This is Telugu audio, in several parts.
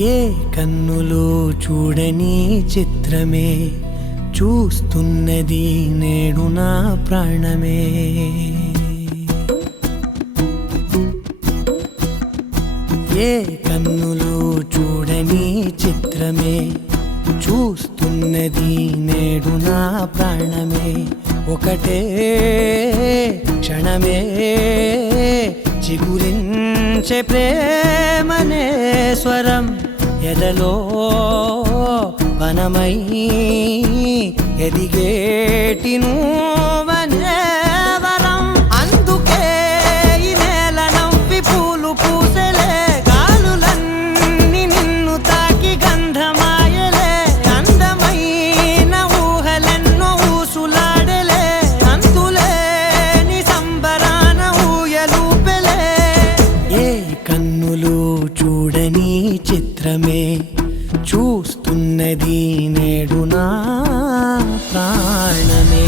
ఏ కన్నులు చూడని చిత్రమే చూస్తున్నది నేడు నా ప్రాణమే. ఏ కన్నులు చూడని చిత్రమే చూస్తున్నది నేడు నా ప్రాణమే. ఒకటే క్షణమే చిగురించే ప్రేమనే స్వరం ఎదలో వనమై ఎదిగేటి నువ్వనే వరం. అందుకే ఈ నేల నవ్వి పూలు పూసెలే, గాలులన్నీ నిన్ను తాకి గంధమాయలే. అందమైన ఊహలెన్నో ఊసులాడలే, అంతులేని సంబరాన ఊయలూపెలే. ఏ కన్నులు చూడని చిత్రమే చూస్తున్నది నేడు నా ప్రాణమే.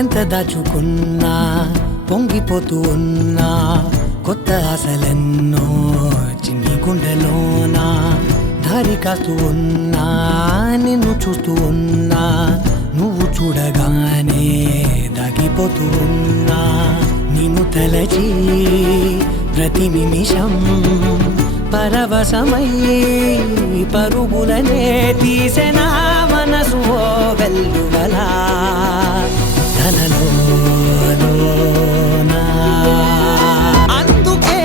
ఎంత దాచుకున్నా పొంగిపోతూ ఉన్నా, కొత్త ఆశలెన్నో చిన్ని గుండెలోనా. దారి కాస్తూ ఉన్నా, నిన్ను చూస్తూ ఉన్నా, నువ్వు చూడగానే దాగిపోతూ ఉన్నా. నిన్ను తలచి ప్రతి నిమిషం పరవశమై పరుగులనే తీసెనా మనసు ఓ వెల్లువలా ధనలోనా. అందుకే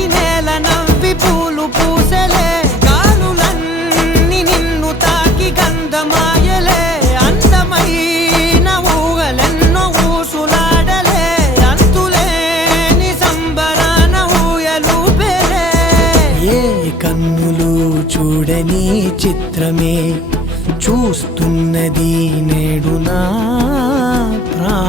ఈ నేల నవ్వి పూలు పూసెలే, గాలులన్నీ నిన్ను తాకి గంధమాయలే. అందమైన ఊహలెన్నో ఊసులాడలే, అంతులేని సంబరాన ఊయలూపెలే. ఏ కన్నులు చూడని చిత్రమే చూస్తున్నది నేడు నా ప్రాణమే.